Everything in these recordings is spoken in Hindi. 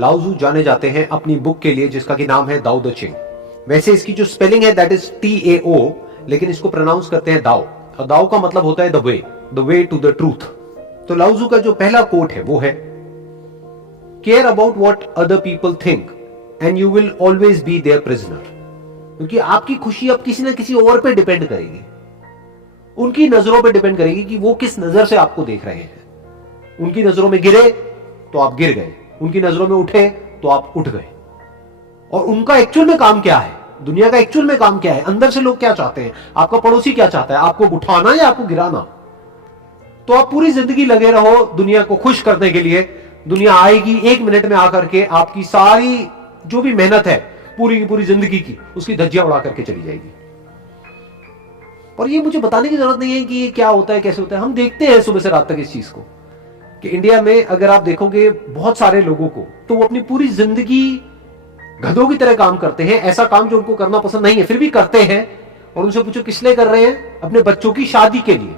लाओ ज़ू जाने जाते हैं अपनी बुक के लिए जिसका कि नाम है दाओ द चिंग। वैसे इसकी जो स्पेलिंग है दैट इज TAO, लेकिन इसको प्रोनाउंस करते हैं दाओ, और दाओ का मतलब होता है the way to the truth. तो लाओ ज़ू का जो पहला कोट है वो है, care about what other people think and you will always be their prisoner. क्योंकि आपकी खुशी अब किसी ना किसी और पे डिपेंड करेगी, उनकी नजरों पे डिपेंड करेगी कि वो किस नजर से आपको देख रहे हैं। उनकी नजरों में गिरे तो आप गिर गए, उनकी नजरों में उठे तो आप उठ गए। और उनका एक्चुअल में काम क्या है, दुनिया का एक्चुअल में काम क्या है, अंदर से लोग क्या चाहते हैं, आपका पड़ोसी क्या चाहता है, आपको उठाना या आपको गिराना। तो आप पूरी जिंदगी लगे रहो दुनिया को खुश करने के लिए, दुनिया आएगी 1 मिनट में आकर के आपकी सारी जो भी मेहनत है पूरी की पूरी जिंदगी की, उसकी धज्जियां उड़ा करके चली जाएगी। और ये मुझे बताने की जरूरत नहीं है कि ये क्या होता है, कैसे होता है। हम देखते हैं सुबह से रात तक इस चीज को कि इंडिया में अगर आप देखोगे बहुत सारे लोगों को, तो वो अपनी पूरी जिंदगी गधों की तरह काम करते हैं, ऐसा काम जो उनको करना पसंद नहीं है फिर भी करते हैं। और उनसे पूछो किस लिए कर रहे हैं, अपने बच्चों की शादी के लिए।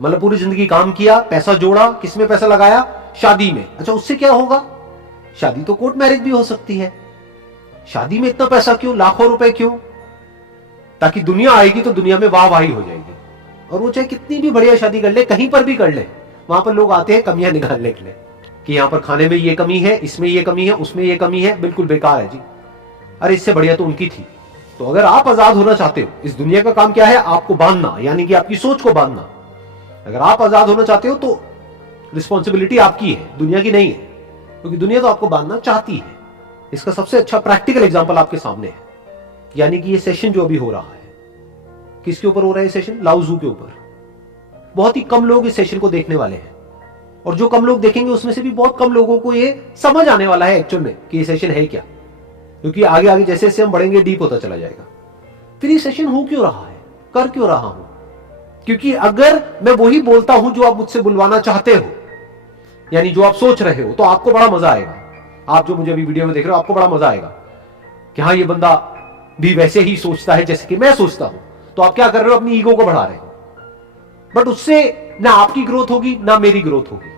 मतलब पूरी जिंदगी काम किया, पैसा जोड़ा, किसमें पैसा लगाया, शादी में। अच्छा उससे क्या होगा, शादी तो कोर्ट मैरिज भी हो सकती है, शादी में इतना पैसा क्यों, लाखों रुपए क्यों, ताकि दुनिया आएगी तो दुनिया में वाहवाही हो जाएगी। और वो चाहे कितनी भी बढ़िया शादी कर ले, कहीं पर भी कर ले, वहां पर लोग आते हैं कमियां निकालने के लिए कि यहां पर खाने में ये कमी है, इसमें ये कमी है, उसमें ये कमी है, बिल्कुल बेकार है जी। अरे इससे बढ़िया तो उनकी थी। तो अगर आप आजाद होना चाहते हो, इस दुनिया का काम क्या है, आपको बांधना, यानी कि आपकी सोच को बांधना। अगर आप आजाद होना चाहते हो तो रिस्पॉन्सिबिलिटी आपकी है, दुनिया की नहीं है, क्योंकि दुनिया तो आपको बांधना चाहती है। इसका सबसे अच्छा प्रैक्टिकल एग्जांपल आपके सामने है, यानी कि ये सेशन जो अभी हो रहा है, किसके ऊपर हो रहा है ये सेशन, लाओ ज़ू के ऊपर। बहुत ही कम लोग इस सेशन को देखने वाले हैं, और जो कम लोग देखेंगे उसमें से भी बहुत कम लोगों को ये समझ आने वाला है एक्चुअल में कि ये सेशन है क्या। क्योंकि आगे आगे जैसे जैसे हम बढ़ेंगे डीप होता चला जाएगा। फिर ये सेशन हो क्यों रहा है, कर क्यों रहा हूं, क्योंकि अगर मैं वही बोलता हूं जो आप मुझसे बुलवाना चाहते हो, यानी जो आप सोच रहे हो, तो आपको बड़ा मजा आएगा। आप जो मुझे अभी वीडियो में देख रहे हो, आपको बड़ा मजा आएगा कि हाँ ये बंदा भी वैसे ही सोचता है जैसे कि मैं सोचता हूं। तो आप क्या कर रहे हो, अपनी ईगो को बढ़ा रहे हो। बट उससे ना आपकी ग्रोथ होगी ना मेरी ग्रोथ होगी।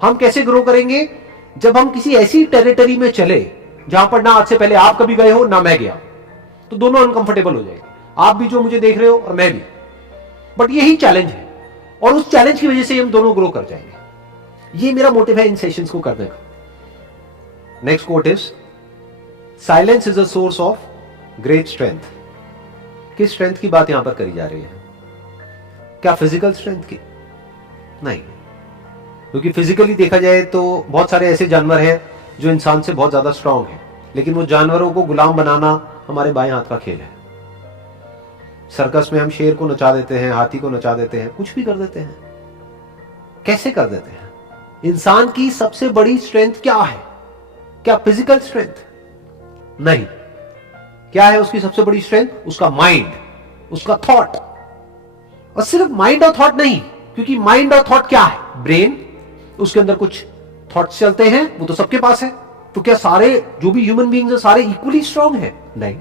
हम कैसे ग्रो करेंगे, जब हम किसी ऐसी टेरिटरी में चले जहां पर ना आज से पहले आप कभी गए हो ना मैं गया, तो दोनों अनकंफर्टेबल हो जाएंगे, आप भी जो मुझे देख रहे हो और मैं भी। बट यही चैलेंज है, और उस चैलेंज की वजह से हम दोनों ग्रो कर जाएंगे। ये मेरा मोटिव है इन सेशंस को करने का। Next quote is, silence is a source of great strength. किस स्ट्रेंथ की बात यहां पर करी जा रही है, क्या फिजिकल स्ट्रेंथ की? नहीं, क्योंकि फिजिकली देखा जाए तो बहुत सारे ऐसे जानवर हैं जो इंसान से बहुत ज्यादा स्ट्रांग हैं, लेकिन वो जानवरों को गुलाम बनाना हमारे बाएं हाथ का खेल है। सर्कस में हम शेर को नचा देते हैं, हाथी को नचा देते हैं, कुछ भी कर देते हैं। कैसे कर देते हैं? इंसान की सबसे बड़ी स्ट्रेंथ क्या है? क्या फिजिकल स्ट्रेंथ? नहीं। क्या है उसकी सबसे बड़ी स्ट्रेंथ? उसका माइंड, उसका थॉट। और सिर्फ माइंड और थॉट नहीं, क्योंकि माइंड और थॉट क्या है? ब्रेन, उसके अंदर कुछ थॉट्स चलते हैं, वो तो सबके पास है। तो क्या सारे जो भी ह्यूमन बीइंग्स हैं सारे इक्वली स्ट्रांग हैं? नहीं।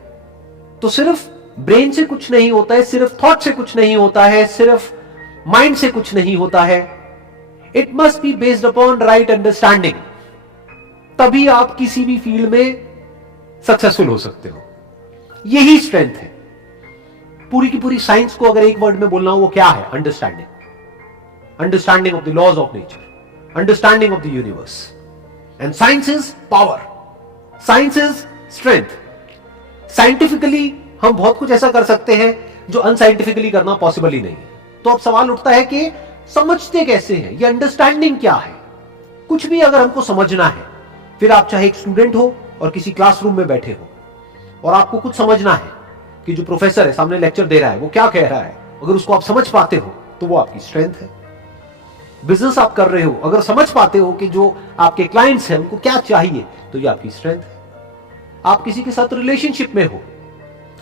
तो सिर्फ ब्रेन से कुछ नहीं होता है, सिर्फ थॉट से कुछ नहीं होता है, सिर्फ माइंड से कुछ नहीं होता है। It must be based upon right understanding, तभी आप किसी भी फील्ड में सक्सेसफुल हो सकते हो। यही स्ट्रेंथ है। पूरी की पूरी साइंस को अगर एक वर्ड में बोलना हो, वो क्या है? Understanding. Understanding of the laws of nature, understanding of the universe. And science is power, science is strength. Scientifically हम बहुत कुछ ऐसा कर सकते हैं जो अनसाइंटिफिकली करना पॉसिबल ही नहीं है। तो अब सवाल उठता है कि समझते कैसे हैं, ये अंडरस्टैंडिंग क्या है? कुछ भी अगर हमको समझना है, फिर आप चाहे एक स्टूडेंट हो और किसी क्लासरूम में बैठे हो, और आपको कुछ समझना है कि जो प्रोफेसर है सामने लेक्चर दे रहा है वो क्या कह रहा है, अगर उसको आप समझ पाते हो तो वो आपकी स्ट्रेंथ है। बिजनेस आप कर रहे हो, अगर समझ पाते हो कि जो आपके क्लाइंट्स हैं उनको क्या चाहिए, तो ये आपकी स्ट्रेंथ है। आप किसी के साथ रिलेशनशिप में हो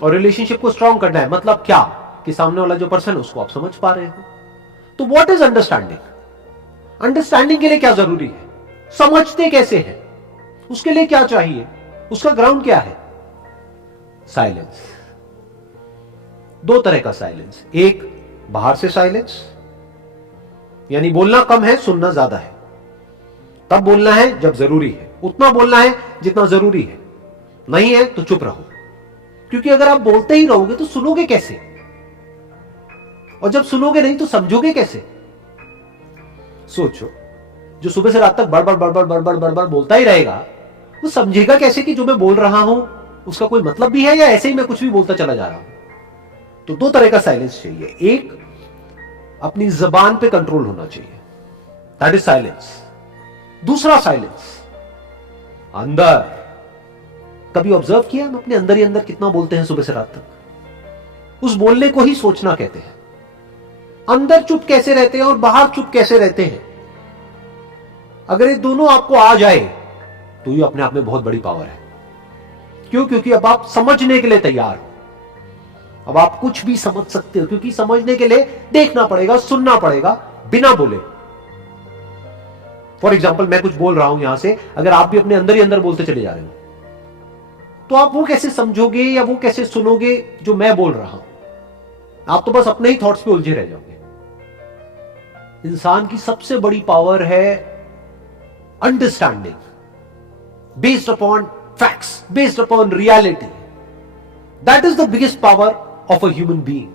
और रिलेशनशिप को स्ट्रांग करना है, मतलब क्या कि सामने वाला जो पर्सन है उसको आप समझ पा रहे हो। तो व्हाट इज अंडरस्टैंडिंग? अंडरस्टैंडिंग के लिए क्या जरूरी है? समझते कैसे हैं, उसके लिए क्या चाहिए, उसका ग्राउंड क्या है? साइलेंस। दो तरह का साइलेंस, एक बाहर से साइलेंस, यानी बोलना कम है सुनना ज्यादा है। तब बोलना है जब जरूरी है, उतना बोलना है जितना जरूरी है, नहीं है तो चुप रहो। क्योंकि अगर आप बोलते ही रहोगे तो सुनोगे कैसे, और जब सुनोगे नहीं तो समझोगे कैसे। सोचो, जो सुबह से रात तक बड़बड़ बड़बड़ बड़बड़ बड़बड़ बोलता ही रहेगा, वो समझेगा कैसे कि जो मैं बोल रहा हूं उसका कोई मतलब भी है, या ऐसे ही मैं कुछ भी बोलता चला जा रहा हूं। तो दो तरह का साइलेंस चाहिए। एक, अपनी जबान पे कंट्रोल होना चाहिए, दैट इज साइलेंस। दूसरा साइलेंस अंदर। कभी ऑब्जर्व किया हम अपने अंदर ही अंदर कितना बोलते हैं सुबह से रात तक? उस बोलने को ही सोचना कहते हैं। अंदर चुप कैसे रहते हैं और बाहर चुप कैसे रहते हैं, अगर ये दोनों आपको आ जाए तो ये अपने आप में बहुत बड़ी पावर है। क्यों? क्योंकि अब आप समझने के लिए तैयार हो। अब आप कुछ भी समझ सकते हो, क्योंकि समझने के लिए देखना पड़ेगा, सुनना पड़ेगा बिना बोले। फॉर एग्जाम्पल, मैं कुछ बोल रहा हूं यहां से, अगर आप भी अपने अंदर ही अंदर बोलते चले जा रहे हो तो आप वो कैसे समझोगे या वो कैसे सुनोगे जो मैं बोल रहा हूं? आप तो बस अपने ही थॉट्स पे उलझे रह जाओगे। इंसान की सबसे बड़ी पावर है understanding, based upon facts, based upon reality. That is the biggest power of a human being.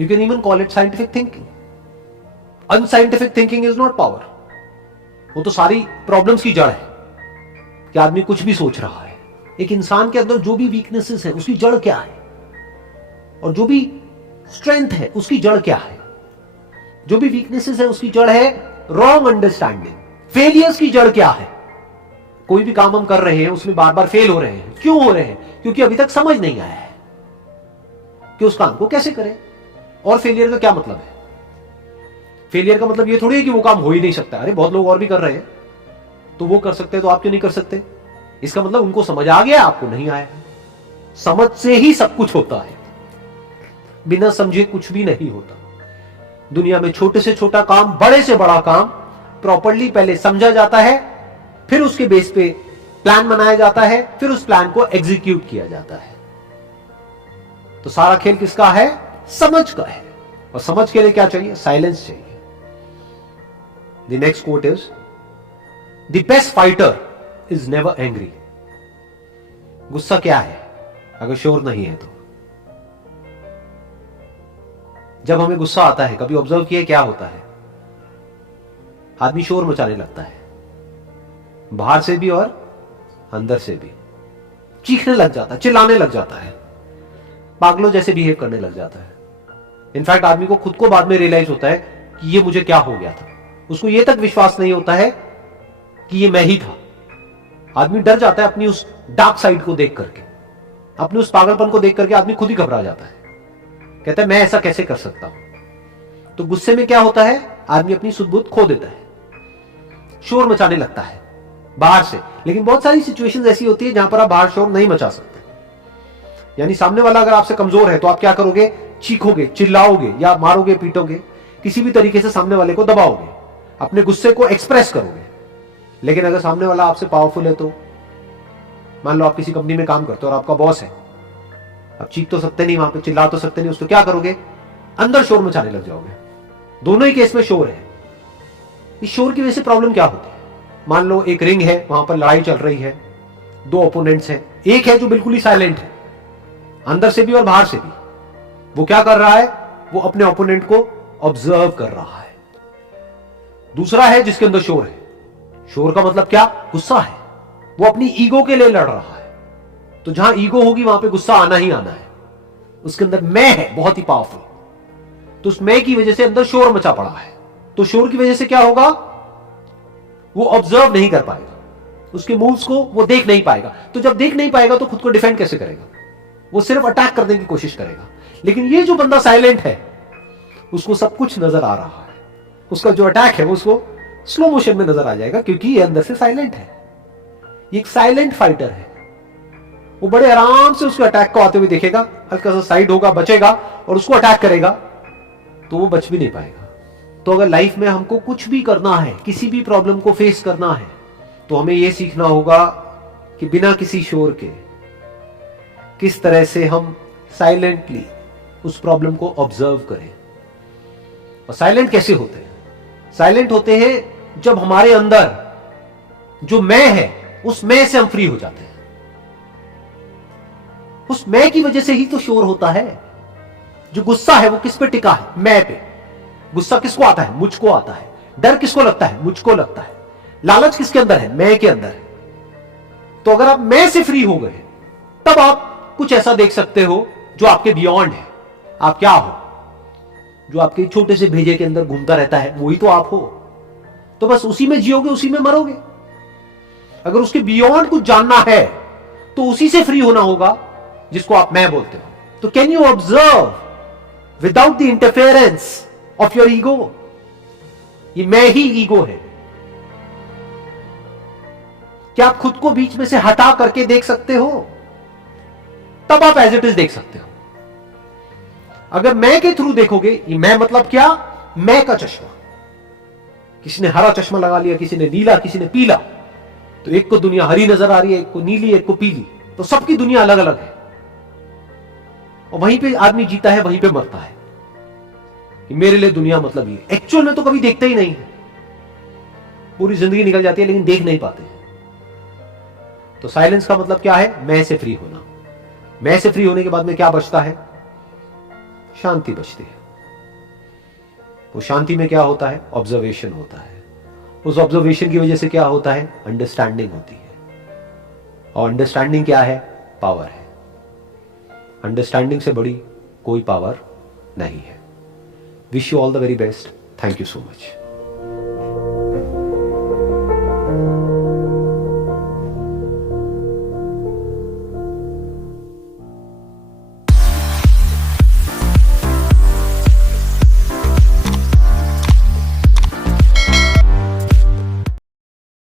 You can even call it scientific thinking. Unscientific thinking is not power. वो तो सारी प्रॉब्लम्स की जड़ है कि आदमी कुछ भी सोच रहा है। एक इंसान के अंदर जो भी वीकनेसेस है उसकी जड़ क्या है, और जो भी स्ट्रेंथ है उसकी जड़ क्या है? जो भी वीकनेसेस है उसकी जड़ है रॉन्ग अंडरस्टैंडिंग। फेलियर्स की जड़ क्या है? कोई भी काम हम कर रहे हैं उसमें बार बार फेल हो रहे हैं। क्यों हो रहे हैं? क्योंकि अभी तक समझ नहीं आया है कि उस काम को कैसे करें। और फेलियर का क्या मतलब है? फेलियर का मतलब ये थोड़ी है कि वो काम हो ही नहीं सकता। अरे बहुत लोग और भी कर रहे हैं, तो वो कर सकते हैं तो आप क्यों नहीं कर सकते? इसका मतलब उनको समझ आ गया, आपको नहीं आया। समझ से ही सब कुछ होता है, बिना समझे कुछ भी नहीं होता। दुनिया में छोटे से छोटा काम, बड़े से बड़ा काम प्रॉपर्ली पहले समझा जाता है, फिर उसके बेस पे प्लान बनाया जाता है, फिर उस प्लान को एग्जीक्यूट किया जाता है। तो सारा खेल किसका है? समझ का है। और समझ के लिए क्या चाहिए? साइलेंस चाहिए। The next quote is, the best fighter is never angry. गुस्सा क्या है अगर शोर नहीं है तो? जब हमें गुस्सा आता है, कभी ऑब्जर्व किया क्या होता है? आदमी शोर मचाने लगता है, बाहर से भी और अंदर से भी। चीखने लग जाता है, चिल्लाने लग जाता है, पागलों जैसे बिहेव करने लग जाता है। इनफैक्ट आदमी को खुद को बाद में रियलाइज होता है कि ये मुझे क्या हो गया था। उसको ये तक विश्वास नहीं होता है कि ये मैं ही था। आदमी डर जाता है अपनी उस डार्क साइड को देख करके, अपने उस पागलपन को देख करके आदमी खुद ही घबरा जाता है, कहता है मैं ऐसा कैसे कर सकता हूं। तो गुस्से में क्या होता है? आदमी अपनी सुध-बुध खो देता है, शोर मचाने लगता है बाहर से। लेकिन बहुत सारी सिचुएशंस ऐसी होती है जहां पर आप बाहर शोर नहीं मचा सकते। यानी सामने वाला अगर आपसे कमजोर है तो आप क्या करोगे? चीखोगे, चिल्लाओगे या मारोगे, पीटोगे, किसी भी तरीके से सामने वाले को दबाओगे, अपने गुस्से को एक्सप्रेस करोगे। लेकिन अगर सामने वाला आपसे पावरफुल है तो, मान लो आप किसी कंपनी में काम करते हो और आपका बॉस है, आप चीख तो सकते नहीं, वहां पे चिल्ला तो सकते नहीं, उसको क्या करोगे? अंदर शोर मचाने लग जाओगे। दोनों ही केस में शोर है। इस शोर की वजह से प्रॉब्लम क्या होती है? मान लो एक रिंग है, वहां पर लड़ाई चल रही है, दो ओपोनेंट्स हैं। एक है जो बिल्कुल ही साइलेंट है, अंदर से भी और बाहर से भी। वो क्या कर रहा है? वो अपने ओपोनेंट को ऑब्जर्व कर रहा है। दूसरा है जिसके अंदर शोर है। शोर का मतलब क्या? गुस्सा है। वो अपनी ईगो के लिए लड़ रहा है। तो जहां ईगो होगी वहां पे गुस्सा आना ही आना है। उसके अंदर मैं है बहुत ही पावरफुल, तो उस मैं की वजह से अंदर शोर मचा पड़ा है। तो शोर की वजह से क्या होगा? वो ऑब्जर्व नहीं कर पाएगा, उसके मूव्स को वो देख नहीं पाएगा। तो जब देख नहीं पाएगा तो खुद को डिफेंड कैसे करेगा? वो सिर्फ अटैक करने की कोशिश करेगा। लेकिन ये जो बंदा साइलेंट है उसको सब कुछ नजर आ रहा है। उसका जो अटैक है वो उसको स्लो मोशन में नजर आ जाएगा, क्योंकि ये अंदर से साइलेंट है। ये एक साइलेंट फाइटर है। वो बड़े आराम से उसको अटैक को आते हुए देखेगा, हल्का सा साइड होगा, बचेगा, और उसको अटैक करेगा तो वो बच भी नहीं पाएगा। तो अगर लाइफ में हमको कुछ भी करना है, किसी भी प्रॉब्लम को फेस करना है, तो हमें यह सीखना होगा कि बिना किसी शोर के किस तरह से हम साइलेंटली उस प्रॉब्लम को ऑब्जर्व करें। और साइलेंट कैसे होते हैं? साइलेंट होते हैं जब हमारे अंदर जो मैं है उस मैं से हम फ्री हो जाते हैं। उस मैं की वजह से ही तो शोर होता है। जो गुस्सा है वो किस पे टिका है? मैं पे। गुस्सा किसको आता है? मुझको आता है। डर किसको लगता है? मुझको लगता है। लालच किसके अंदर है? मैं के अंदर है। तो अगर आप मैं से फ्री हो गए तब आप कुछ ऐसा देख सकते हो जो आपके बियॉन्ड है। आप क्या हो? जो आपके छोटे से भेजे के अंदर घूमता रहता है वही तो आप हो। तो बस उसी में जियोगे, उसी में मरोगे। अगर उसके बियॉन्ड कुछ जानना है तो उसी से फ्री होना होगा जिसको आप मैं बोलते हो। तो can you observe without the interference of your ego? ये मैं ही ईगो है। क्या आप खुद को बीच में से हटा करके देख सकते हो? तब आप एज इट इज देख सकते हो। अगर मैं के थ्रू देखोगे, ये मैं मतलब क्या? मैं का चश्मा। किसी ने हरा चश्मा लगा लिया, किसी ने नीला, किसी ने पीला, तो एक को दुनिया हरी नजर आ रही है, एक को नीली, एक को पीली। तो सबकी दुनिया अलग अलग है और वहीं पे आदमी जीता है, वहीं पे मरता है कि मेरे लिए दुनिया मतलब ये। एक्चुअल में तो कभी देखता ही नहीं है। पूरी जिंदगी निकल जाती है लेकिन देख नहीं पाते। तो साइलेंस का मतलब क्या है? मैं से फ्री होना। मैं से फ्री होने के बाद में क्या बचता है? शांति बचती है। वो शांति में क्या होता है? ऑब्जर्वेशन होता है। उस ऑब्जर्वेशन की वजह से क्या होता है? अंडरस्टैंडिंग होती है। और अंडरस्टैंडिंग क्या है? पावर है। अंडरस्टैंडिंग से बड़ी कोई पावर नहीं है। Wish you all the very best. Thank you so much.